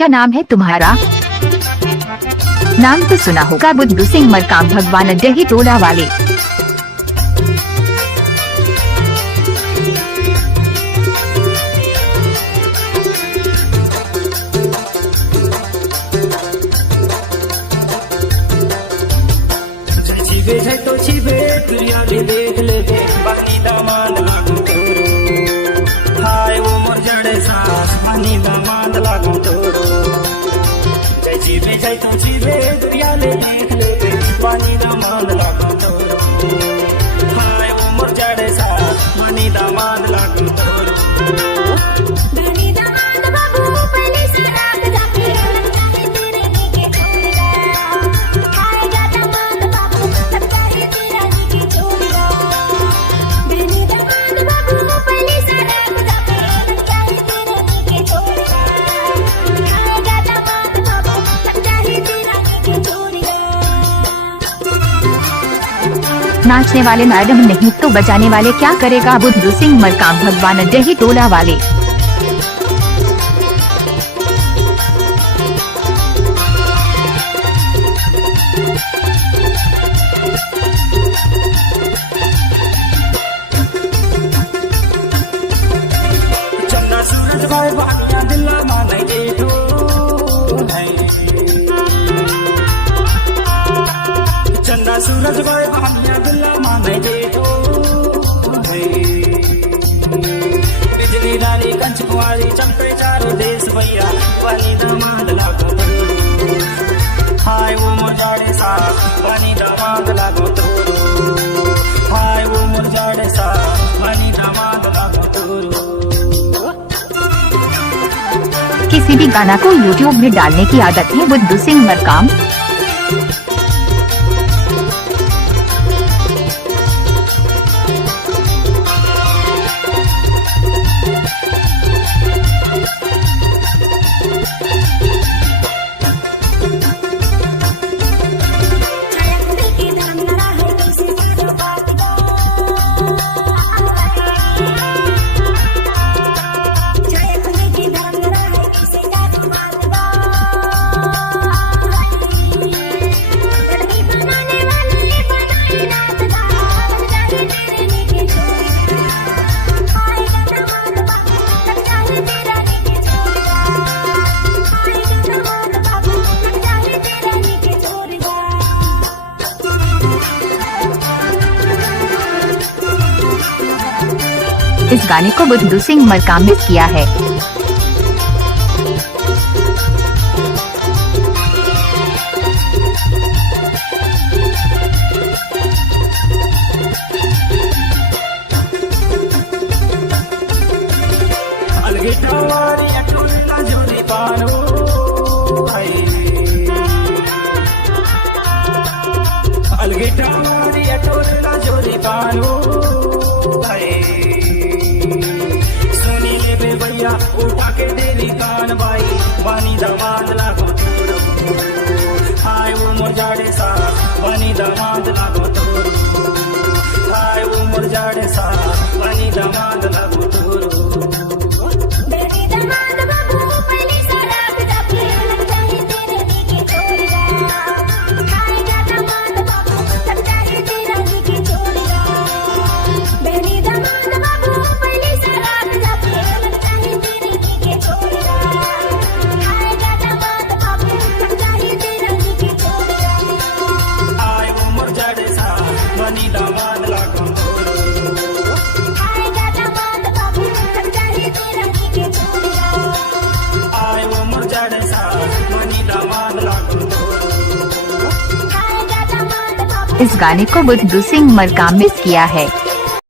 क्या नाम है तुम्हारा? नाम तो सुना होगा, बुद्धू सिंह मरकाम भगवान डही टोला वाले। तो छिबे दुनिया के देख ले बानी दामाद लागू तोरो, हाय वो मोर जड़े सास बानी दामाद लागू तोरो। जय छिबे जय तो छिबे दुनिया ले देख ले बानी दामाद लागू तोरो, हाय वो मोर जड़े सास बानी दामाद लागू तोरो। नाचने वाले मैडम नहीं तो बजाने वाले क्या करेगा? बुद्धू सिंह मरकाम भगवान डही टोला वाले। चन्ना सूरज भाई बानिया दिल्ला माने देखो, चंदा सूरज भाई बानिया दिल्ला माने देखो, बिजली डाली कंच कुंवारी चमके चारों देश भैया वाली दामाद लागो तोरो, हाय वो मोर जाड़े सास वाली दामाद लागो तोरो, हाय वो मोर जाड़े सास वाली दामाद लागो तोरो। किसी भी गाना को YouTube में डालने की आदत है बुद्धू सिंह मरकाम। इस गाने को बुद्धू सिंह मरकाम ने किया है। उठा के तेरी कान बाई बानी दामाद लागो तोरो, हाय वो मोर जाड़े सास बानी दामाद लागो तोरो, हाय वो मोर जाड़े सास बानी दामाद लागो तोरो। इस गाने को बुद्धू सिंह मरकाम ने किया है।